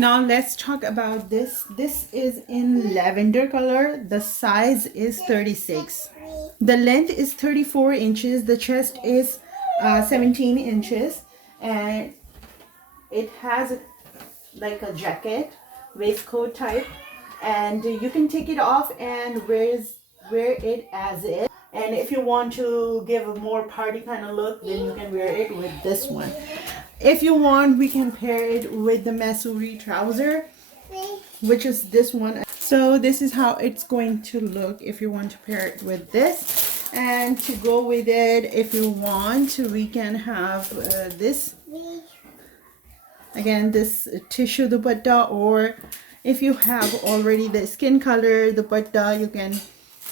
Now let's talk about this. This is in lavender color. The size is 36. The length is 34 inches. The chest is 17 inches. And it has like a jacket, waistcoat type. And you can take it off and wear it as is. And if you want to give a more party kind of look, then you can wear it with this one. If you want, we can pair it with the Masuri trouser, which is this one. So this is how it's going to look if you want to pair it with this. And to go with it, if you want, we can have this. Again, this tissue dupatta, or if you have already the skin color dupatta, you can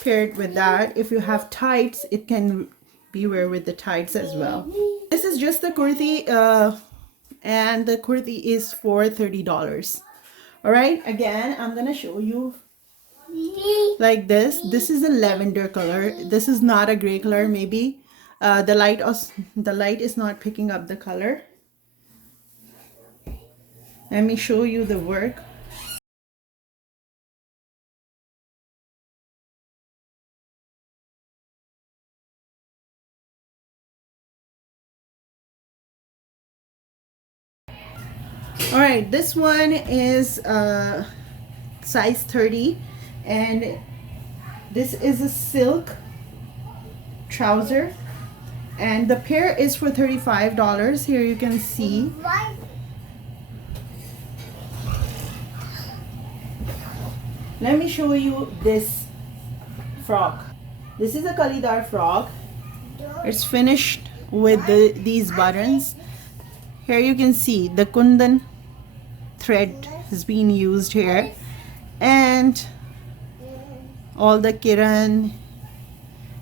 pair it with that. If you have tights, it can be wear with the tights as well. This is just the kurti, and the kurti is for $30. All right, again, I'm gonna show you like this. This is a lavender color. This is not a gray color. Maybe the light is not picking up the color. Let me show you the work. All right, this one is size 30, and this is a silk trouser, and the pair is for $35. Here you can see. Let me show you this frock. This is a kalidar frock. It's finished with these buttons. Here you can see the kundan thread has been used here, and all the kiran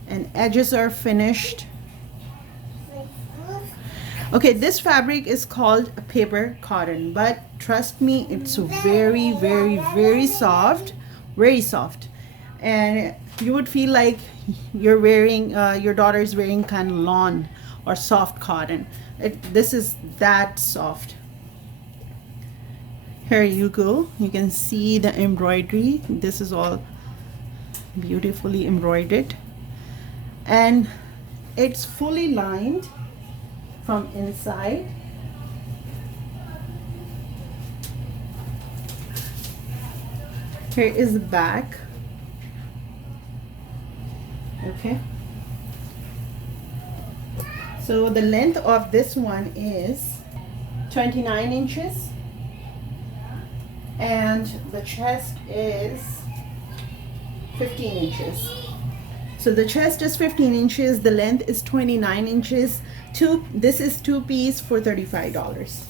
and edges are finished. Okay, this fabric is called paper cotton, but trust me, it's very, very, very soft, and you would feel like you're wearing your daughter is wearing kind of lawn or soft cotton. This is that soft. Here you go. You can see the embroidery. This is all beautifully embroidered, and it's fully lined from inside. Here is the back. Okay, so the length of this one is 29 inches, and the chest is 15 inches. So the chest is 15 inches, the length is 29 inches. This is two piece for $35.